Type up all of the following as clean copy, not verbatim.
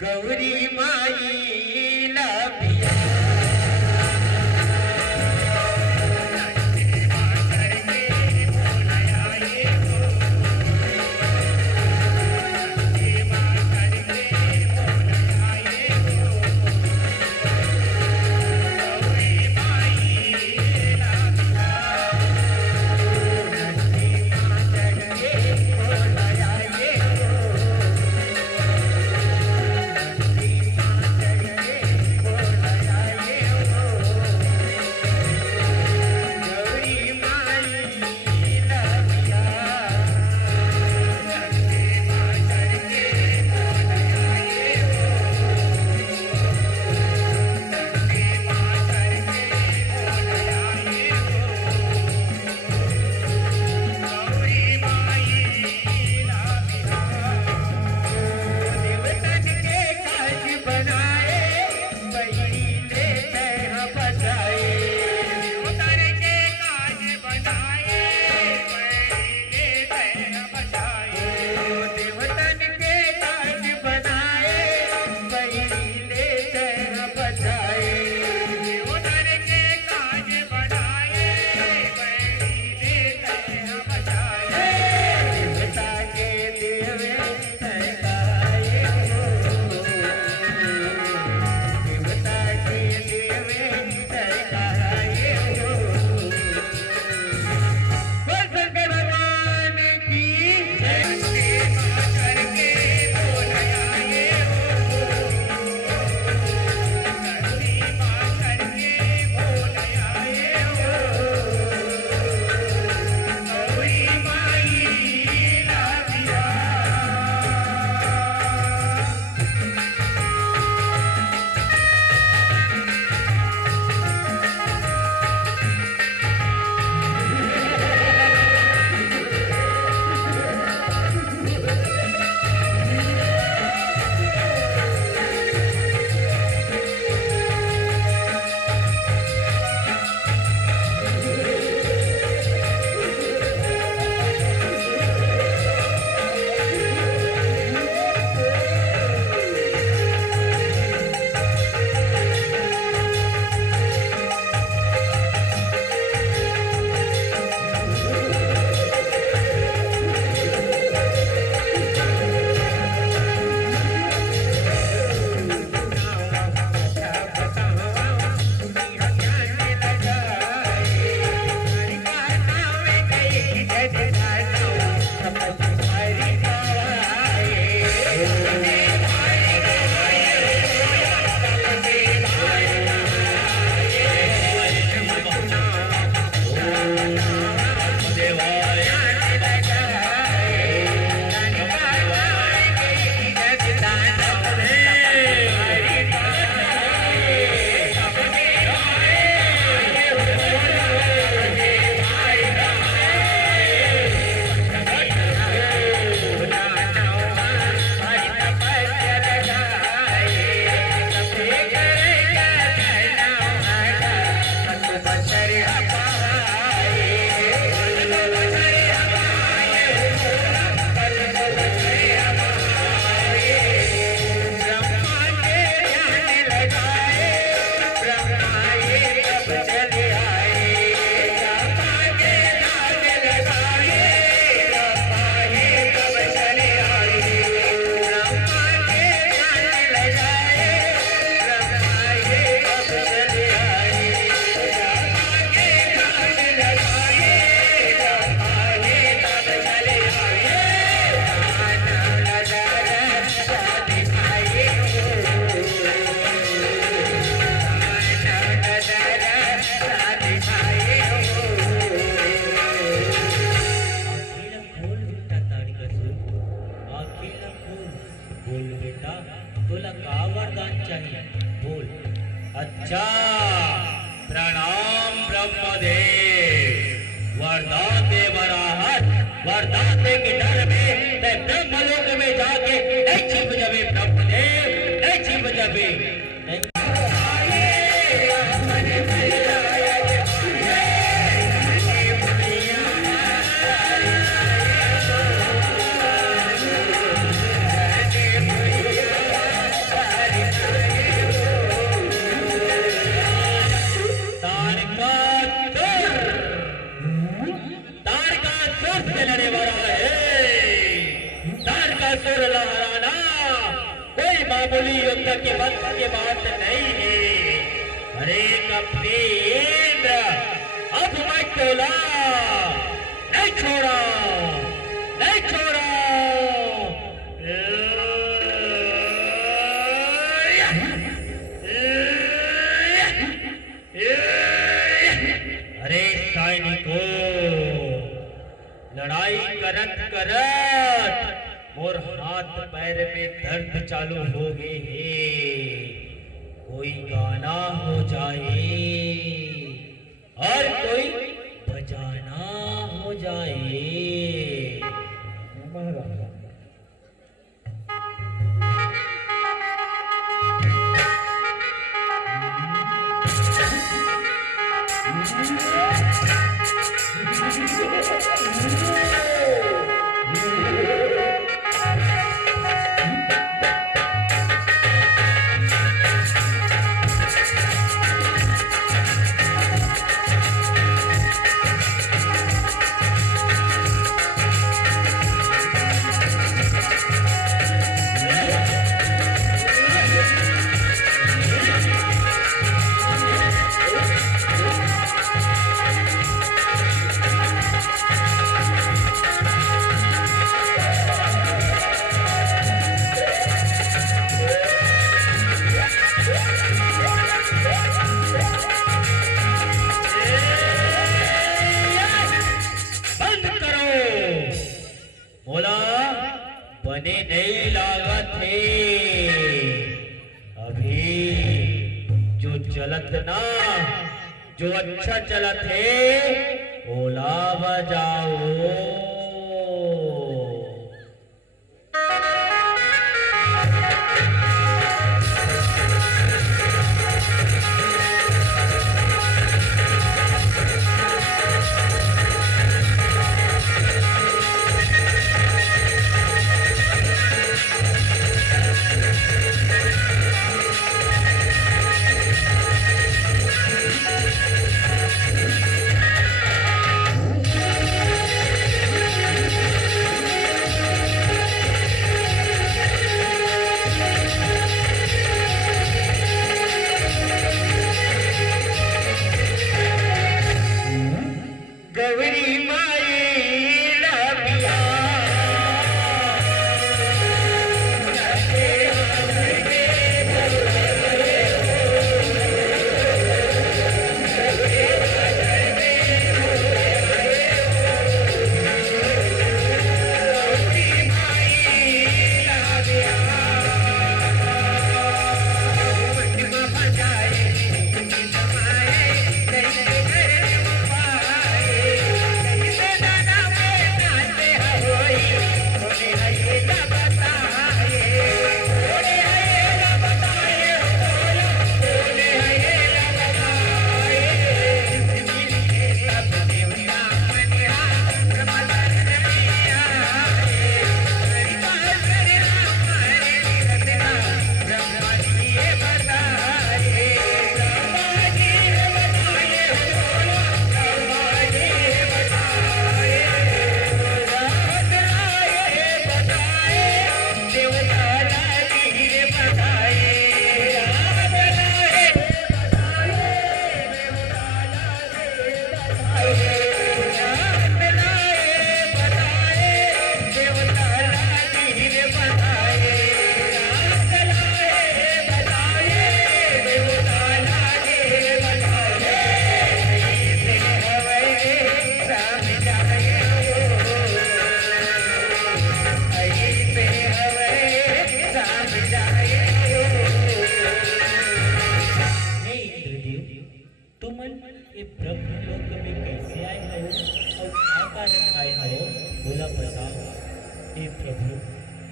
गौरी माई लाभिया अच्छा प्रणाम ब्रह्मदेव। वरदान दे वराहट, वरदान दे के डर में मैं ब्रह्मलोक में जाके नहीं छिप जावे ब्रह्मदेव, नहीं छिप जावे। मामूली युद्ध के वक्त की बात नहीं है। अरे कपीर, अब मैं टोला नहीं छोड़ा, नहीं छोड़ा। अरे सैनिकों, लड़ाई करत करत मोर हाथ पैर में दर्द चालू हो गए है। कोई गाना हो जाए और कोई बजाना हो जाए। बने नहीं लागत है। अभी जो चलत ना, जो अच्छा चलत है ओला बजाओ।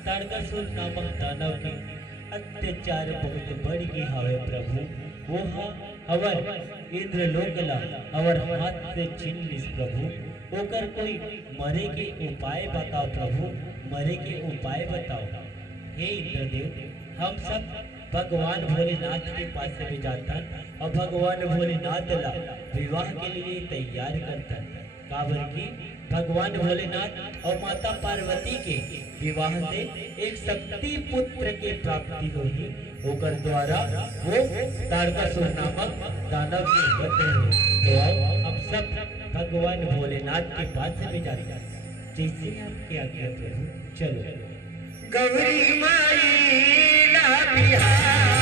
तारकासुर नामक दानव के अत्याचार बहुत बढ़ गई हवे प्रभु। वो अवर इंद्र लोकला अवर हाथ से छीन लिस प्रभु। ओकर कोई मरे के उपाय बताओ प्रभु, मरे के उपाय बताओ। हे इंद्रदेव, हम सब भगवान भोलेनाथ के पास से भी जाता और भगवान भोलेनाथ ला विवाह के लिए तैयार करता। काबर की भगवान भोलेनाथ और माता पार्वती के विवाह से एक शक्ति पुत्र की प्राप्ति हुई, होकर द्वारा वो तारकासुर नामक दानव के वध हुए। तो आओ हम सब भगवान भोलेनाथ के पास में जाते हैं, जैसे आपकी आज्ञा प्रभु। चलो। गौरी माई ला बिहार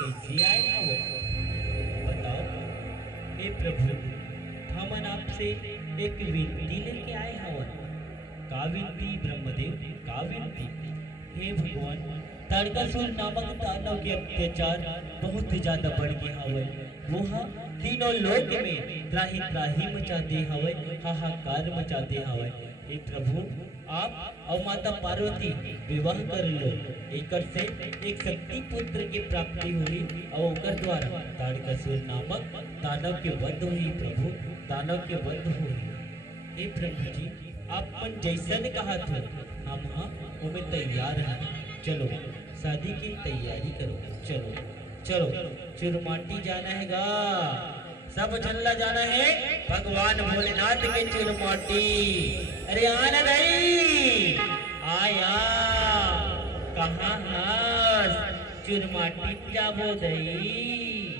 कैसे आए हो बताओ। हे प्रभु हमन आपसे एक विनती लेके आए हवन। का विनती ब्रह्मदेव, का विनती? हे भगवान, तारकासुर नामक दानव के अत्याचार बहुत ज्यादा बढ़ गया हवे। वो तीनों लोक में त्राही त्राही मचाते हवे, हाहाकार मचाते हवे। हे प्रभु आप और माता पार्वती विवाह कर लो, एकर से एक शक्ति पुत्र की प्राप्ति हुई और ओकर द्वारा तारकासुर नामक दानव के वध हुई। प्रभु दानव के वध हुई। हे प्रभु जी आप मन जैसन कहा था हम उमे तैयार हैं। चलो शादी की तैयारी करो। चलो चलो चुरमाटी जाना है गा, सब झल्ला जाना है भगवान भोलेनाथ के चुरमाटी। अरे आना नहीं आया कहाँ हस चुरमाटी जाबो दई।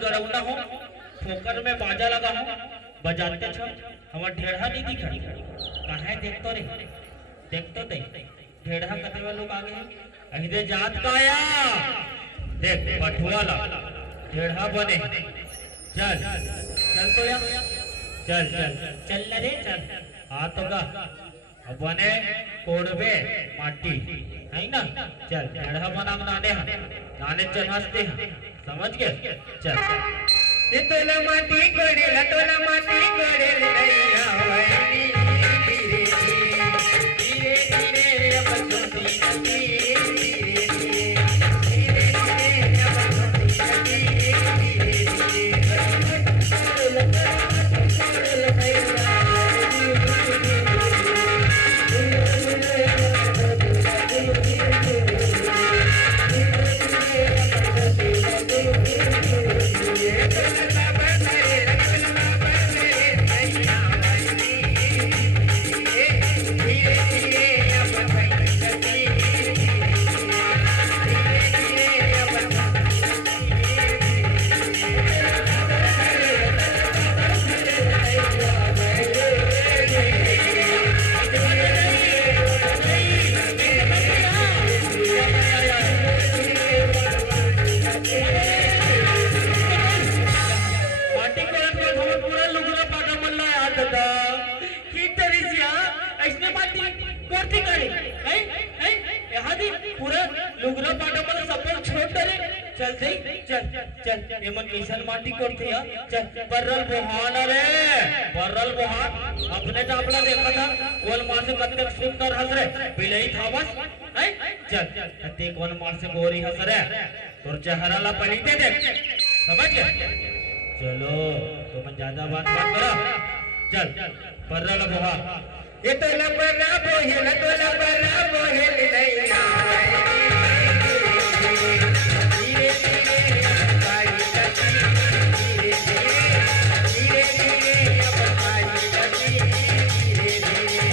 गड़ौना हो ठोकर में बाजा लगा हो बजाते छ हमर ढेढ़ा नहीं दिखा कहाँ देखतो रे देखतो दे ढेढ़ा कते लोग आगे हैं अहिदे जात का आया देख बठुआला ढेढ़ा बने चल चल तो या चल चल चल रे चल हाँ तो का अब बने कोड़बे माटी है ना चल ढेढ़ा बना नाने चल हंसते हैं समझ गए चल ते तोला माटी कोडेला तोला माटी कोडेला नैया वैनी धीरे धीरे धीरे धीरे अब सुनती नदी धीरे धीरे धीरे धीरे अब सुनती नदी धीरे धीरे कोडेला कोडेला नैया Yeah. दादा ही तरीसिया ऐसने माटी कोणती काढे है एखादी पूरा लुगरा पाटा मला सपोर्ट छोड़ करे चल दे चल चल ये मन कैसन माटी करते या चल बर्रल बोहान रे बर्रल बोहान अपने तो अपना देखा था कोल मार से कत्ते सुंदर हंस रे बिलई था बस है चल कत्ते कोल मार से गोरी हंस रे तोर चेहरा ला पलीते देख समझ गया चलो तुम ज्यादा बात मत करो चल बर्रल बोहान ये तो लबरा बोहेल तो लबरा बोहेल नैया धीरे धीरे अपनाई गति धीरे धीरे अपनाई गति धीरे धीरे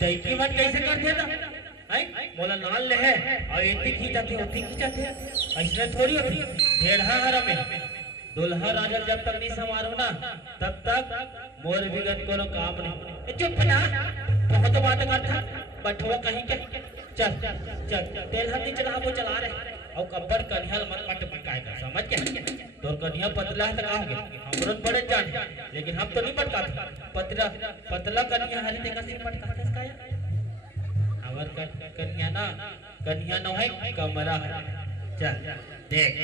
टैकी मत कैसे करते ना हैं मोला नाल ले है और इतनी खींचाते होती खींचाते ऐसे थोड़ी होती ढेढ़ा हरा में दुल्हा राजा जब तक नहीं समारो ना तब तक मोर बिगत कोनो काम नहीं चुप ना बहुत बात करता बैठो कहीं के चल चल तेल हल्दी चला वो चला रहे और कब्बर कन्हल मत मत पकाएगा समझ गया तोर कन्हया पतला है कहा गया हमरो बड़े जान लेकिन हम तो नहीं पटकाते पतला पतला कन्हया हरी देखा से पटकाते काया और कन्हया ना है कमरा है चल देख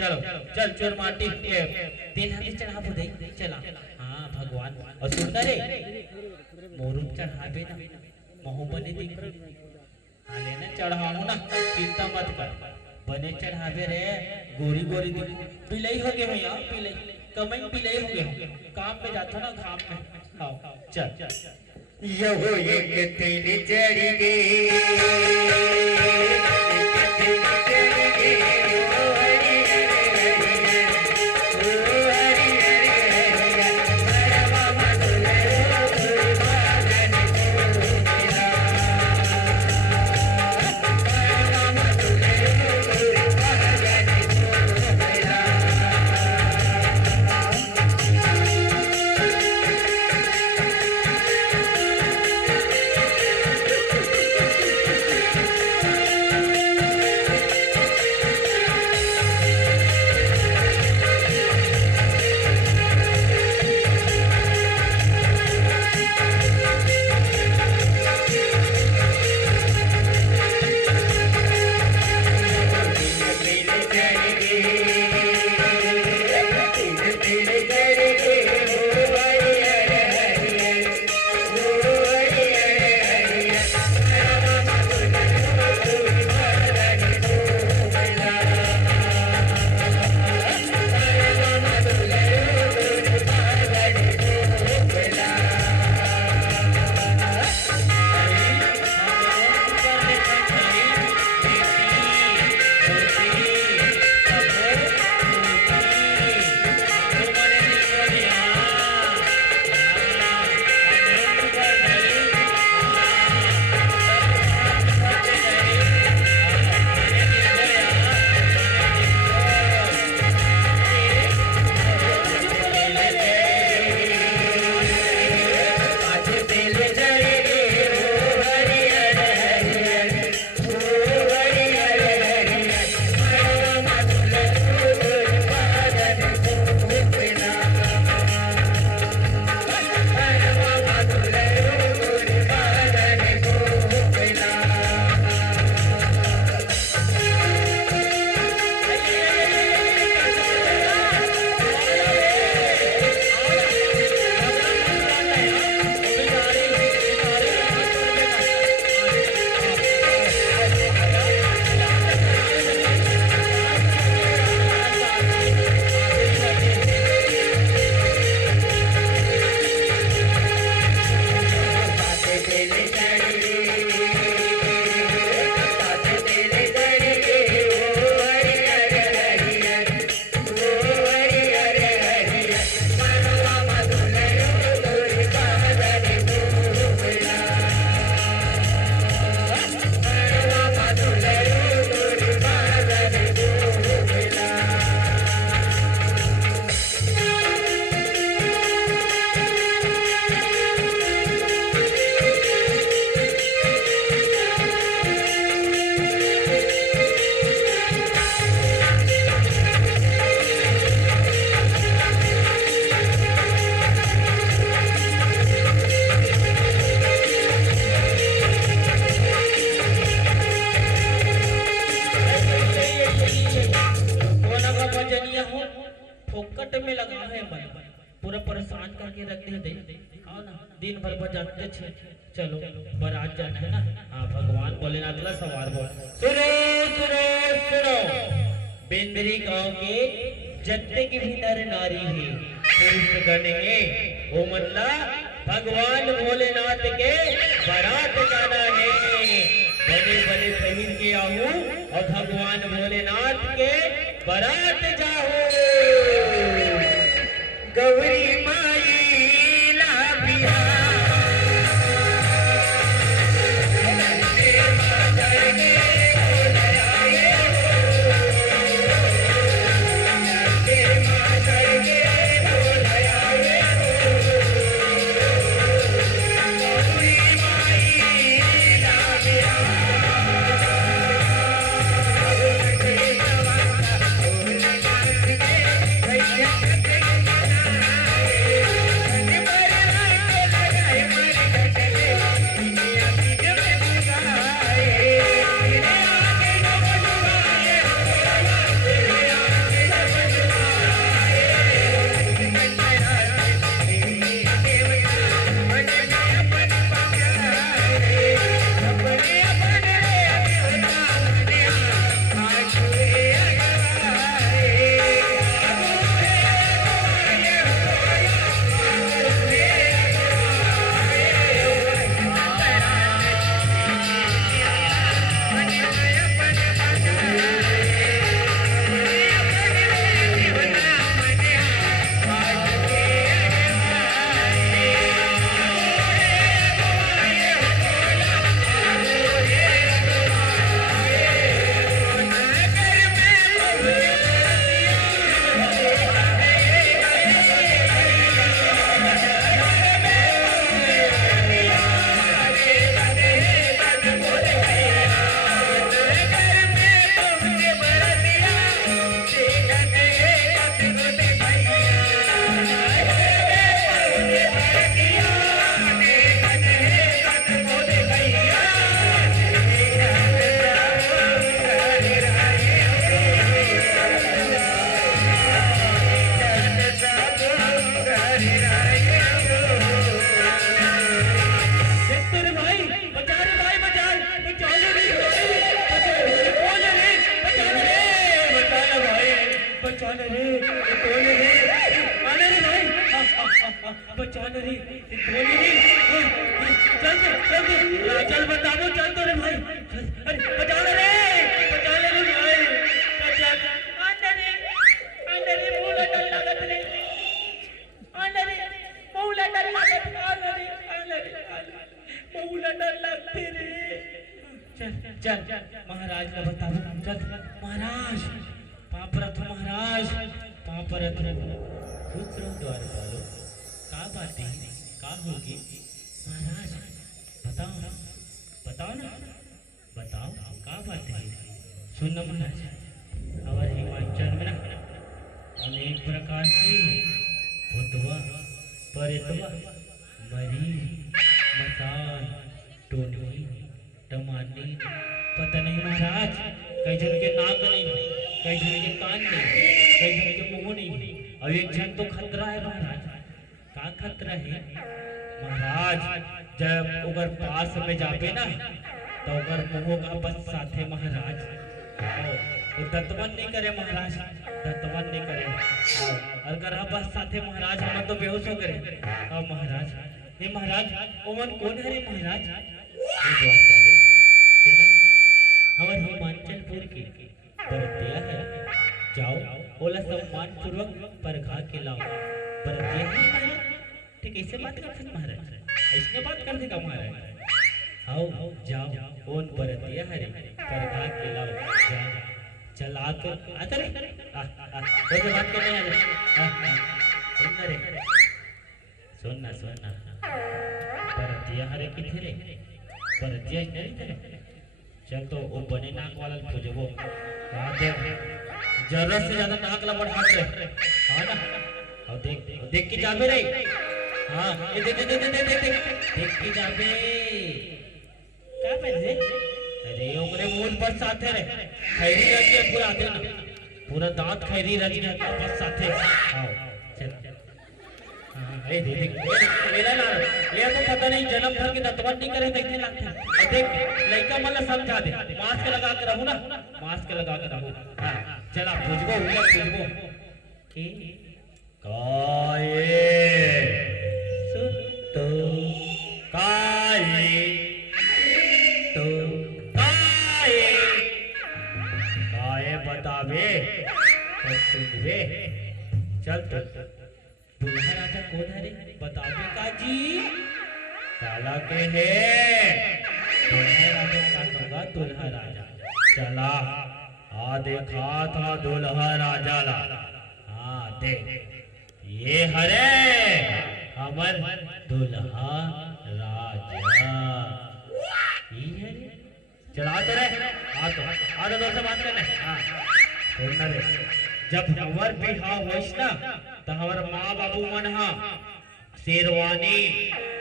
चलो चल चोर माटी तेल हल्दी चढ़ा दे चला हां भगवान और सुन रे मोरू चढ़ाबे ना महू बने दिख हाले ना चढ़ाऊं ना चिंता मत कर बने चढ़ावे रे गोरी गोरी दिख पिलई हो गए हो यार पिलई कमई पिलई हो गए हो काम में जाता ना घाम में आओ चल यहो ये तेल चढ़ गए फोकट में लगा है मन, पूरा परेशान करके रख दे। हाँ ना, दिन भर बजाते छे। चलो बारात जाना है ना। हाँ, भगवान भोलेनाथ ला सवार बोल। सुनो सुनो सुनो, बेंदरी गांव के जत्ते की भी नर नारी है, पुरुष गण है, वो मतलब भगवान भोलेनाथ के बारात जाना है। बने बने पहन के आओ और भगवान भोलेनाथ के बारात जाओ। गौरी माई ला बिहार बचाने रे, बोली रे, चल चल बताओ, चल तो रे भाई, अरे बचाने रे भाई, अंदर रे बोला डर लगत रे, अंदर रे बोला डर लगत, बोला डर लगते रे। चल महाराज ने बताओ, चल महाराज, पापरथ महाराज, पापरथ पुत्र द्वार बोलो, का बातें का होगी महाराज, बताओ ना, बताओ का बात है। सुनना महाराज, हमारे हिमाचल में ना अनेक प्रकार की भूतवा, प्रेतवा, मरी, मसान, टोनी, टमानी, पता नहीं महाराज, कई जन के नाक नहीं, कई जन के कान नहीं, कई जन के मुंह नहीं, और एक जन तो खतरा है महाराज। का खतरा है महाराज? जब उगर पास में जाबे ना तो उगर मुंह का बस साथे महाराज, वो दत्तवन नहीं करे महाराज, दत्तवन नहीं करे, अगर हम बस साथे महाराज हम तो बेहोश हो गए। अब महाराज, ये महाराज ओमन कौन है रे महाराज? ये बात करे हमारे हिमाचलपुर की बरतिया है, जाओ ओला सम्मान पूर्वक परखा के लाओ। बरतिया है ठीक ऐसे बात कर सकते महाराज, ऐसे बात कर देगा महाराज। आओ जाओ कौन बरतिया हरे परखा के लाओ, जाओ चल आकर आता रे, वैसे बात करने आ रहे, सुनना रे, सुनना बरतिया हरे किथे रे, बरतिया नहीं थे। चल तो वो बने नाक वाला खोजबो, जरूरत से ज्यादा नाक ला बढ़ा के, हाँ ना, और देख के जाबे रे, हाँ ये देख के जाबे, क्या पहले? अरे ओकरे मूल पर साथे रे, खैरी रख के पूरा आते ना, पूरा दांत खैरी रजी है बस साथे आओ चल ए देख मेरा ना ये तो पता नहीं जन्म भर के दतवन नहीं करे देखने लगते देख लड़का मतलब समझा दे मास्क लगा के रहो ना मास्क लगा के रहो हां चला पूछबो उला पूछबो के काए सुतो काए तो काए काए बतावे तो सुनवे चल दूल्हा राजा कौन है रे बतावे काजी काला के है दूल्हा राजा का कहूँगा दूल्हा राजा चला आ देखा था दूल्हा राजा ला हाँ देख ये हरे हमर दूल्हा राजा ये है चला तो रे आ तो दोस्त से बात करने हाँ सुनना रे जब हमार बिहाव होइस ना तो हमार माँ बाबू मन हा शेरवानी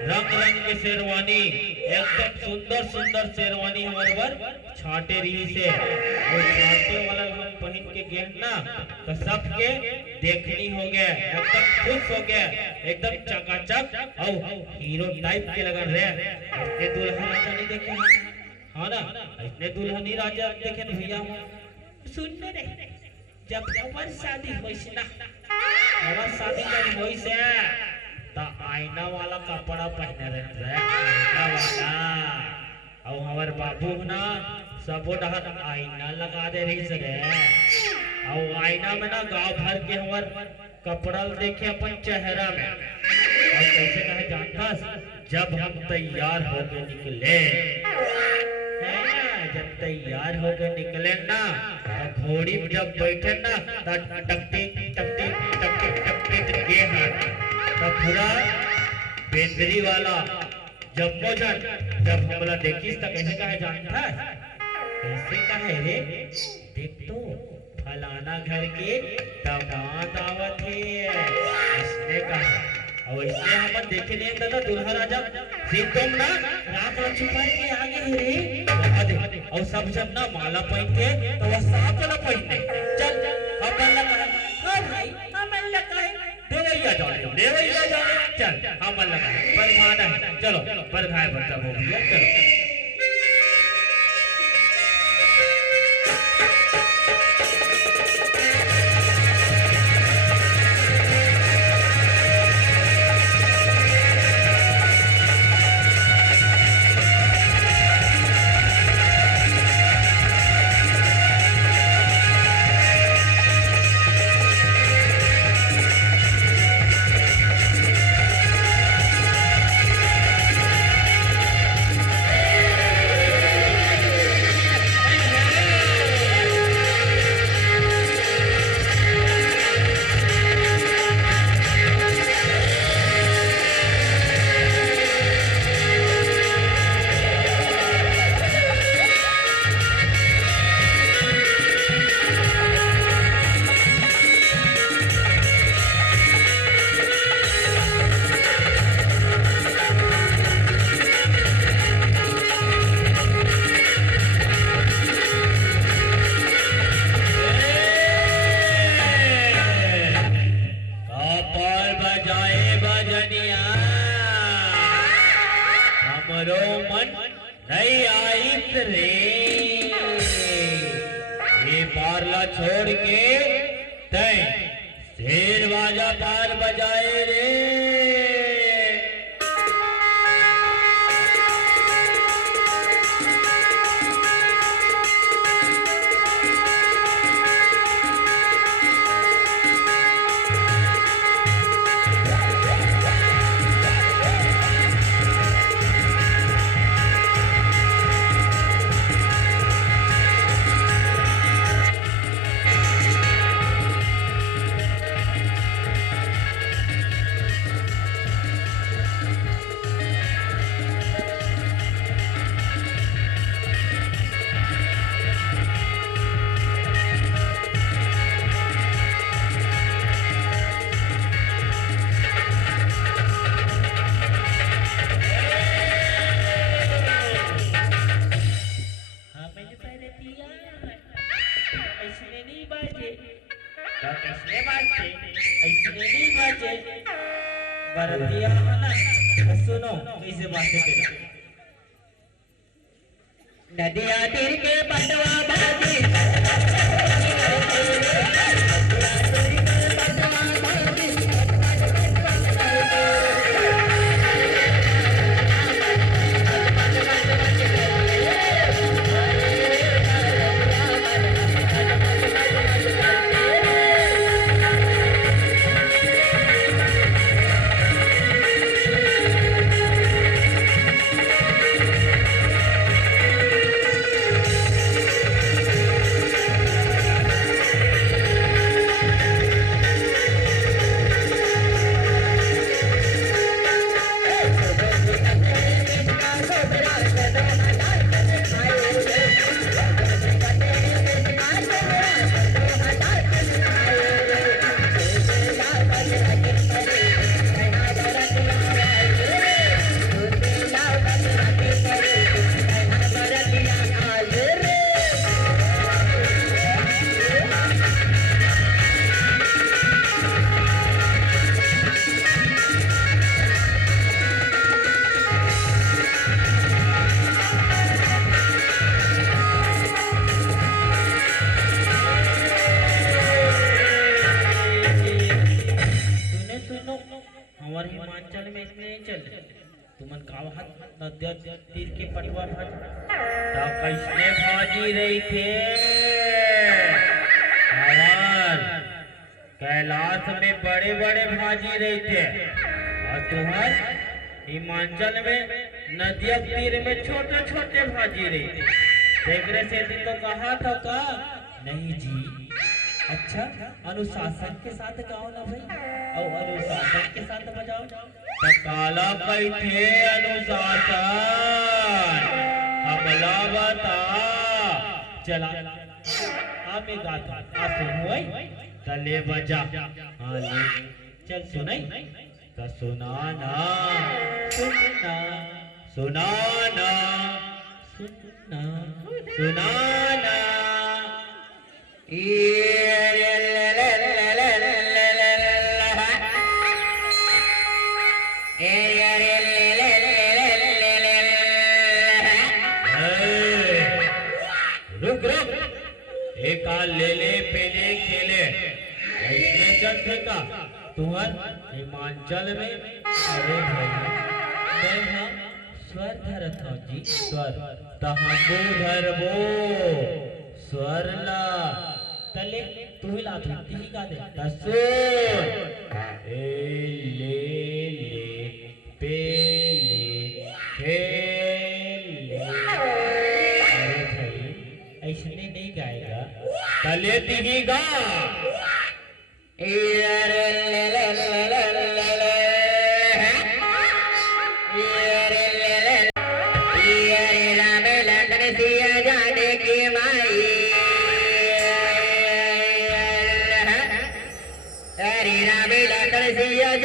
रंग रंग के शेरवानी एकदम सुंदर सुंदर शेरवानी हमारे बर छाटे रही से और छाटे वाला हम पहन के गए ना तो सबके देखनी हो गया एकदम खुश हो गया एकदम चकाचक और हीरो टाइप के लगा रहे इसने दूल्हा राजा नहीं देखे हाँ ना इसने दूल्हा नहीं राजा देखे भैया सुन रे जब हमारी शादी होइस ना हमारी शादी जब होइस है ता आईना वाला कपड़ा पहने रहे आईना वाला और हमारे बाबू ना सबो डहर आईना लगा दे रही सके और आईना में ना गांव भर के हमार कपड़ा देखे अपन चेहरा में और कैसे कहे जानता जब हम तैयार होके निकले जब तैयार होकर निकले ना तो घोड़ी में जब बैठे ना तो टकटी टकटी टकटी टकटी के हाथ तो पूरा बेंदरी वाला जब जब हमला देखी तो कैसे कहे जानता है कैसे कहे रे देख तो फलाना घर के दामाद आवत है इसने कहा और इसलिए हम देखे नहीं दादा दूल्हा राजा तुम ना रात में छुपा के आगे ही रे और सब जब ना माला पहनते तो वह सांप वाला पहनते चल अब अल्लाह कहे हां भाई हम अल्लाह कहे देवैया जाने चल हम अल्लाह कहे पर भाना है चलो पर भाई बच्चा हो गया चलो छोड़ के तय शेर बाजा पार बजाए रे तो कैसे बाजे ऐसे नहीं बाजे बरतिया ना सुनो कैसे बाजे तेरा नदिया तीर के बटवा बाजी हमारे हिमाचल में इसमें नहीं चल तुमन कावहत नदिया तीर के पटवा भज ता कैसने भाजी रही थे हमार कैलाश में बड़े बड़े भाजी रही थे और तुम्हार हिमाचल में नदिया तीर में छोटे छोटे भाजी रही थे देखने से तो कहा था का नहीं जी अच्छा अनुशासन के साथ गाओ ना भाई और अनुशासन के साथ बजाओ तो काला कैथे अनुशासन हमला बता चला आप एक गाता आ सुनो तले बजा हाँ ले चल सुनाई तो सुनाना सुनना सुनाना सुनना सुनाना रुक रुक एक ले ले पेले खेले ऐसे जब का तुम्हार हिमाचल में अरे भैया स्वर धरत हो जी स्वर तहबो धरबो स्वर ला तले तू ही लात ही गा दे तसुर ए ले पे ले हे ले अरे भाई ऐसे नहीं गाएगा तले ती गा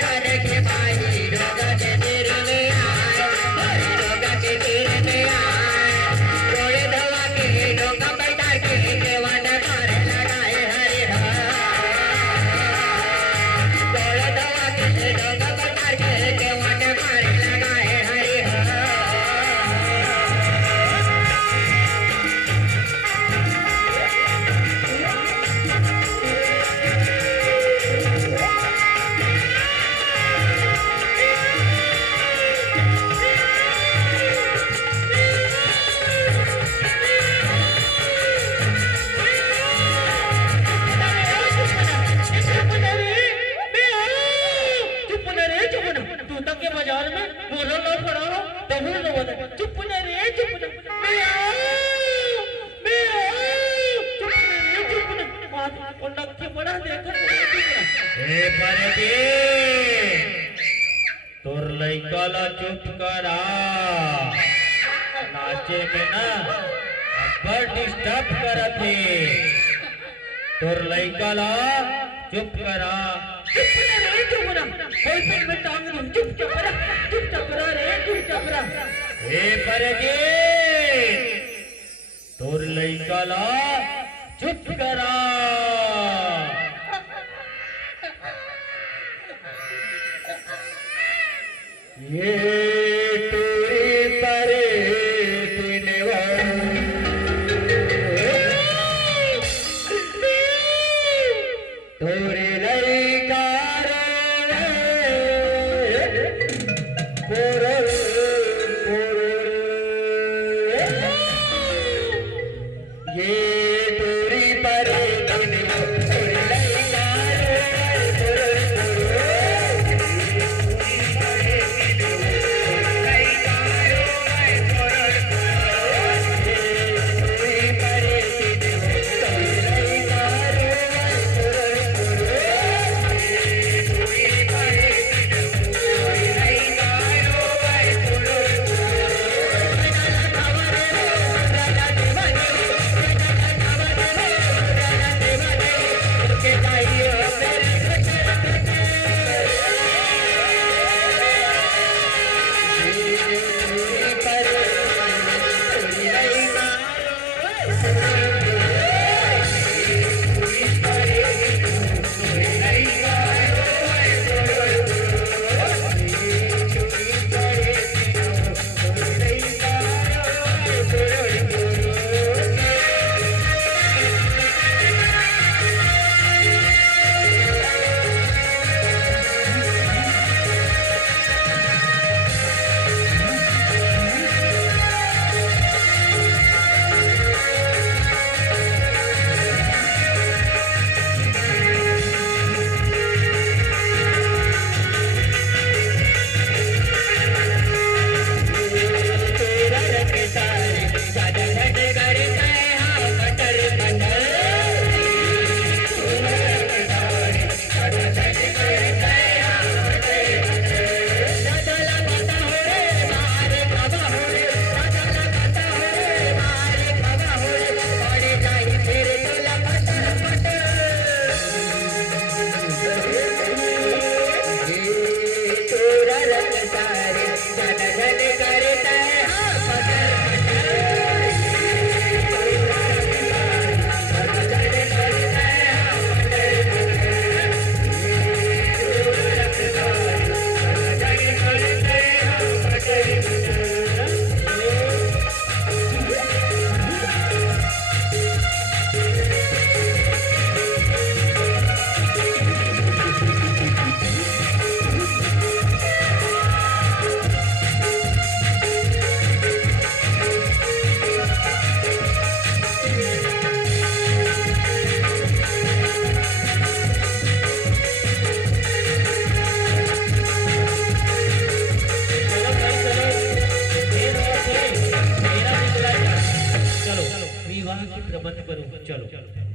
जाने के भाई डोगा के तीर में आए डोगा के तीर में आए थोड़े दवा के डोगा बैठा के केवान मारे लगाए हरे थोड़े दवा के डोगा बैठा के केवान मारे लगाए हरे बाजार में बोला ना खड़ा हो तब ना बता चुप न रे चुप न चुप न बात और नक्की बड़ा देखा ए परदी तोर लइका ला चुप करा नाचे में ना बड़ डिस्टर्ब करत है तोर लइका ला चुप करा चुप न रे चुप न कोई पे में टांग दूं चुप रहा रे चुप रहा ए परदी तोर लइका ला चुप करा ये टूरी परे पिनवा तोरे लईकार पोरल पोरल ये टूरी परे पिनवा तोरे लईकार पोरल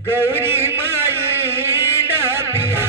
गौरी माई डाबिया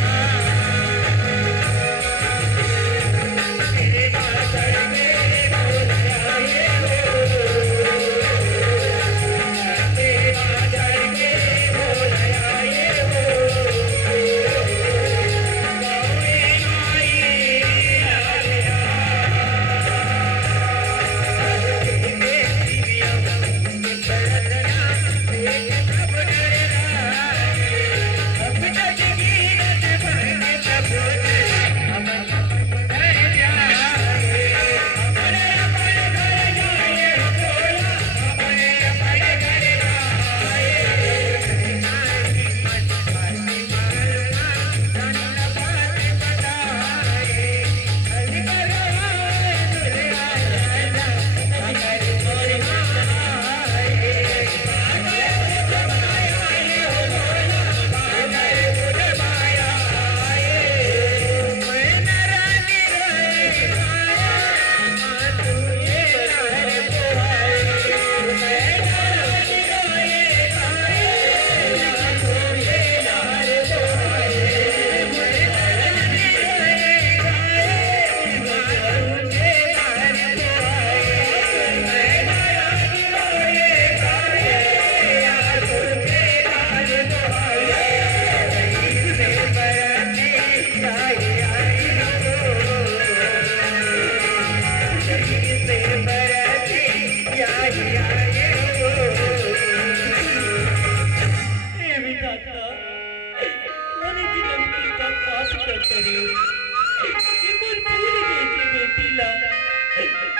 What did you और फूल देके बेटीला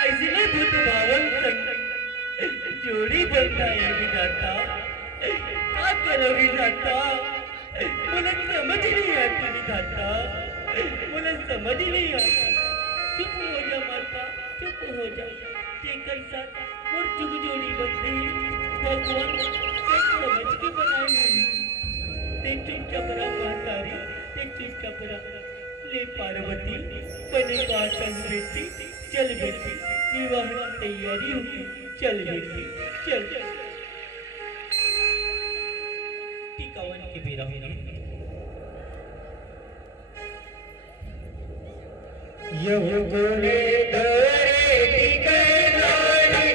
ऐसे नाही भूत भावंत जोडी बनताय विधाता का केलं विधाता मला समझ नहीं आती विधाता मला समझ नहीं आता चुप हो जा माता चुप हो जा तेकर साथ और जुग जोड़ी बनती भगवान से समझ के बनाई ते चुपचाप रहा महतारी ते चुपचाप रहा ले पार्वती बने बातन बेटी चल बेटी विवाह की तैयारी होगी चल बेटी चल टिकावन के बेरा होगी यह गोले धरे टिकरानी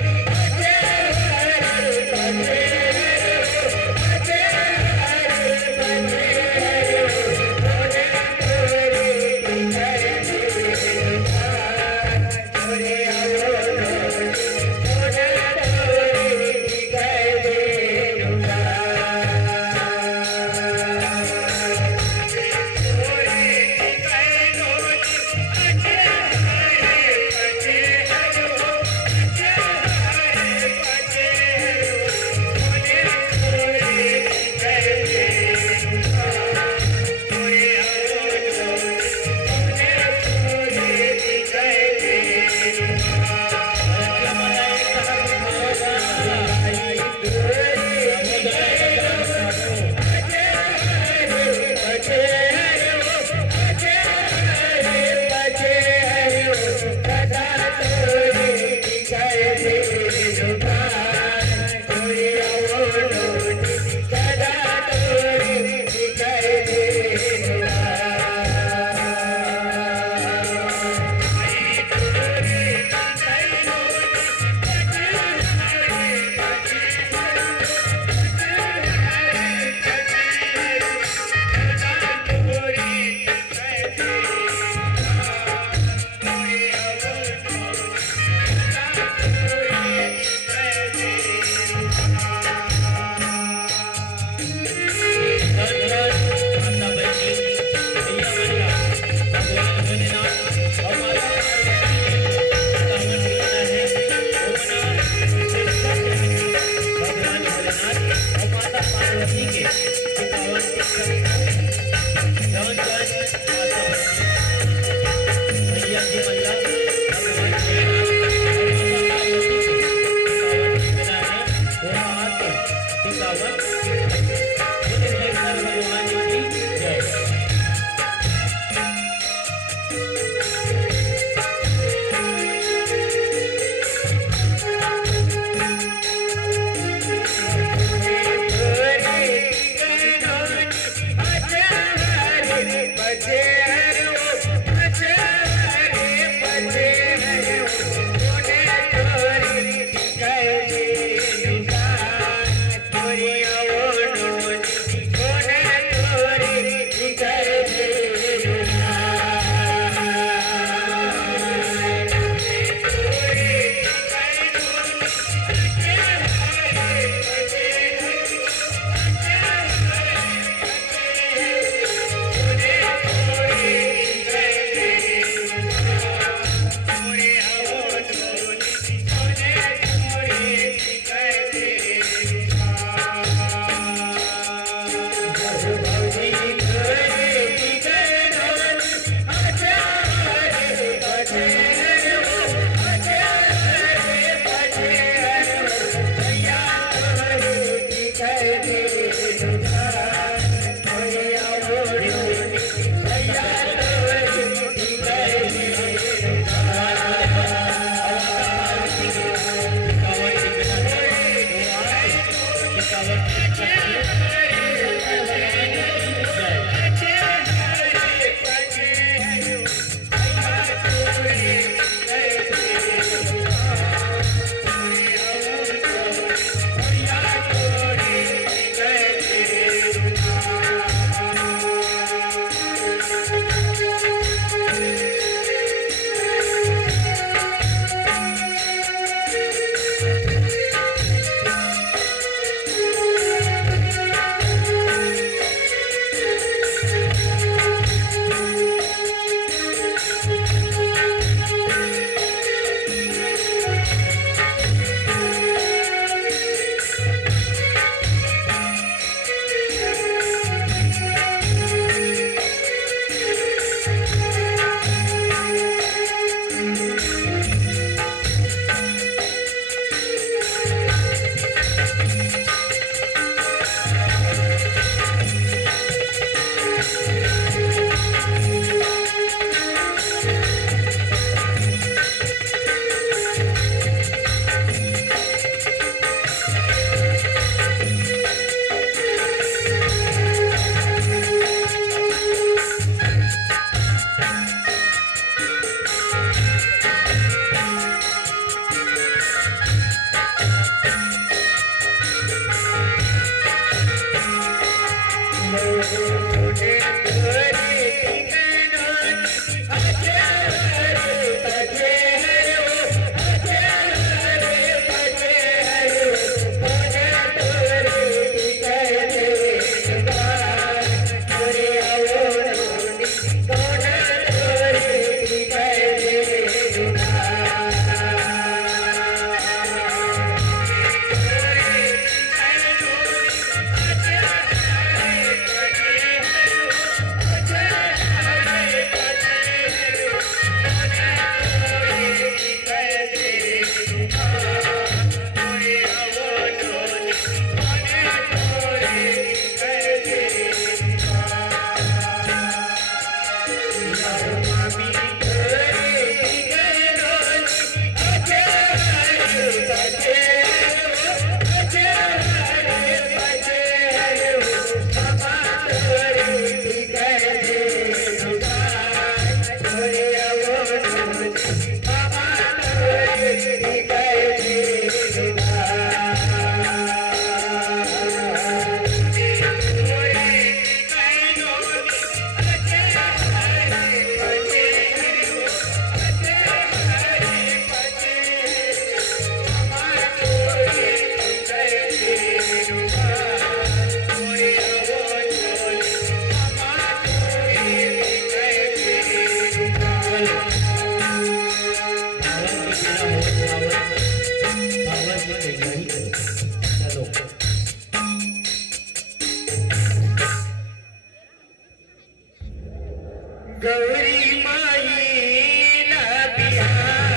गौरी माईला बिहार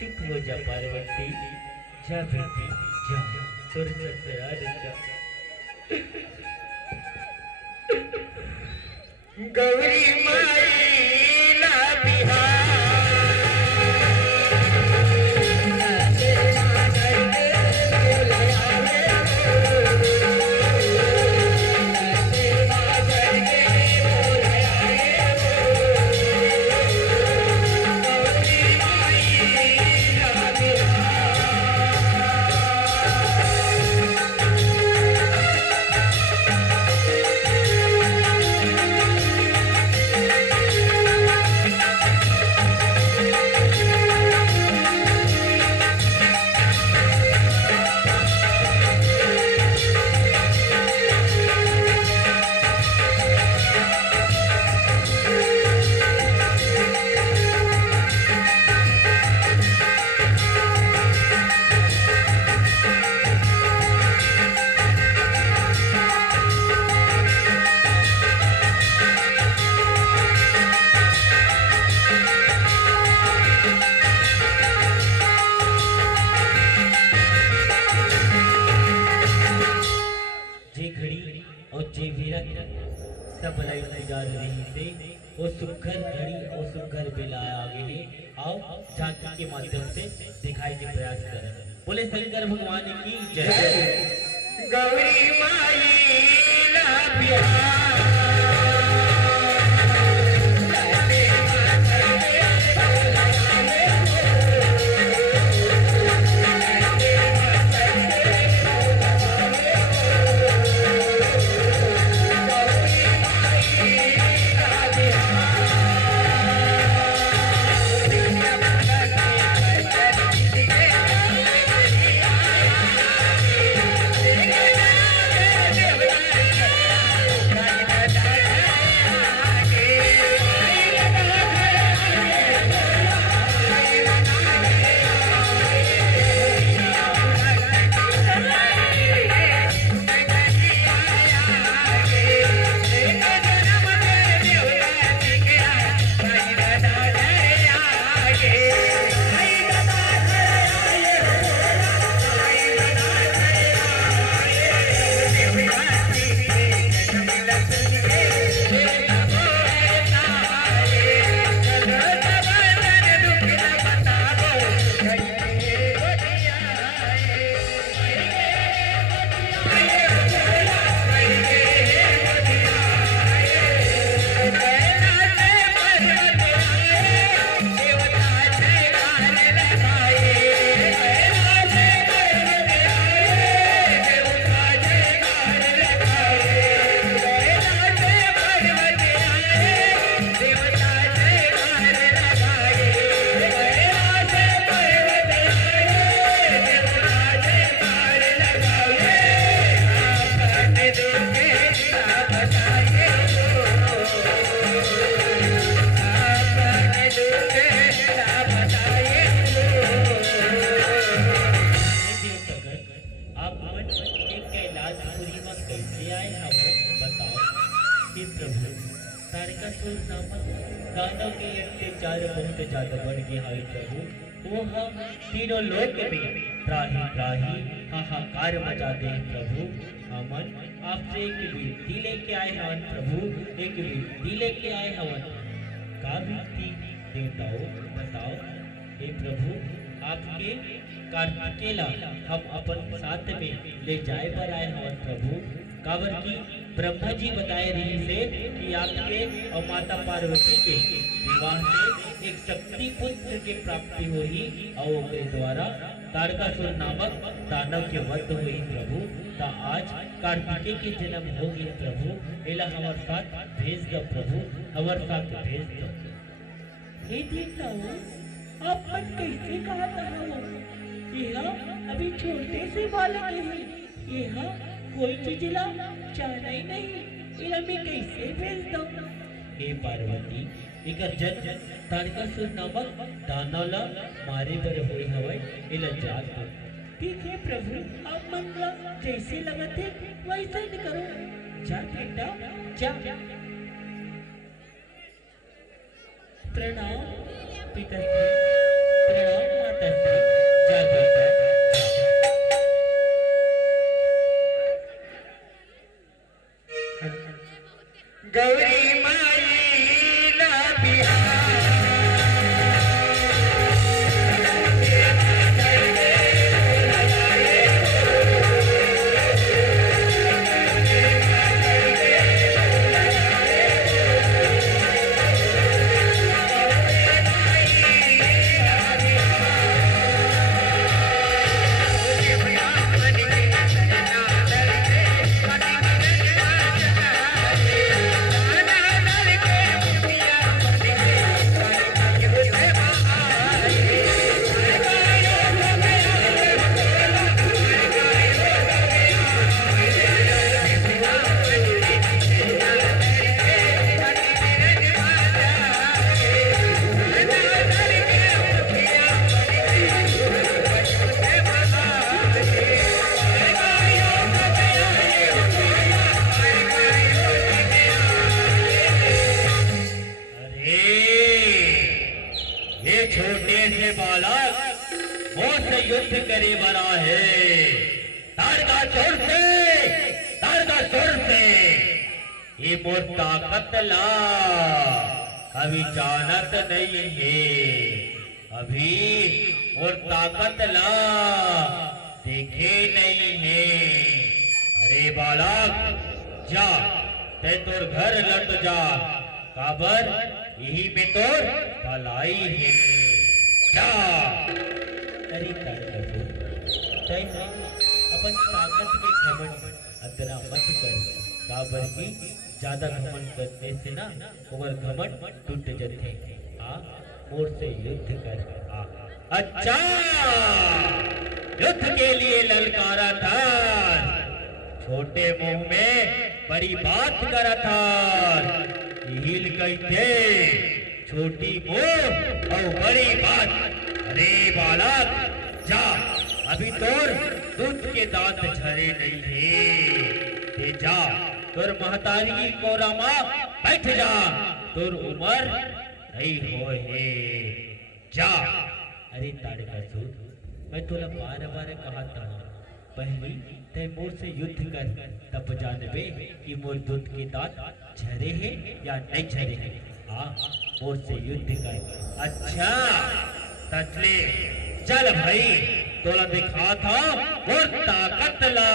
चुप हो जा पार्वती, जा बेटी जा, स्वर्ग से आ जा। गौरी माईला बिहार सब लाई गुजार रही से वो सुखर घड़ी और सुखर बेला आगे है। आओ झांकी के माध्यम से दिखाई के प्रयास करें। बोले शंकर भगवान की जय। गौरी माईला बिहार अत्याचार बहुत ज्यादा बढ़ गया है प्रभु। वो हम तीनों लोग में त्राही त्राही हाहाकार मचा दे प्रभु। हमन आपसे एक विनती लेके आए हवन प्रभु, एक विनती लेके आए हवन। का विनती देवताओं बताओ। हे प्रभु, आपके कार्तिकेला हम अपन साथ में ले जाए पर आए हवन प्रभु। काबर की ब्रह्मा जी बताए रही से कि आपके और माता पार्वती के विवाह से एक शक्ति पुत्र के प्राप्ति हुई और उसके द्वारा तारकासुर नामक दानव के वध हुई प्रभु। ता आज कार्तिकेय के जन्म हो गए प्रभु। एला हमारे साथ भेज दो प्रभु, हमारे साथ भेज दो। हे देवताओं, आप मन कैसे कहा हो? यह अभी छोटे से बालक है, यह कोई चीज ला जाना ही नहीं, इला मैं कैसे भेज दूं? हे पार्वती, इकर जन्म तारकासुर नामक दानव ला मारे बर होए हवय, इला जात दो। ठीक है प्रभु, आप मन ला जैसे लगत है वैसा ही करो। जा बेटा जा। प्रणाम पिताजी, प्रणाम माताजी। जा बेटा। गौरी माई ला बिहार युद्ध करे बना है। तारकासुर से ये मोर ताकत ला अभी जानत नहीं है, अभी मोर ताकत ला देखे नहीं है। अरे बालक जा, ते तोर घर लट जा, काबर यही में तोर भलाई है। जा। अरे तारकासुर, तय ना अपन ताकत के घमंड अतना मत कर, काबर की ज्यादा घमंड करने से ना ओवर घमंड टूट जाते। आ मोर से युद्ध कर। आ अच्छा, युद्ध के लिए ललकारा था, छोटे मुंह में बड़ी बात करा था। हिल गई थे, छोटी मुंह और बड़ी बात। अरे बालक जा, अभी तोर दूध के दांत झरे नहीं है। ते जा, तोर महतारी की कोरा माँ बैठ जा, तोर उम्र नहीं हो है। जा। अरे तारकासुर, मैं तोला बार बार कहा था, पहली तय मोर से युद्ध कर, तब जानबे कि मोर दूध के दांत झरे हैं या नहीं झरे हैं। हाँ, मोर से युद्ध कर। अच्छा तचले, चल भाई, तोला दिखा था और ताकत ला।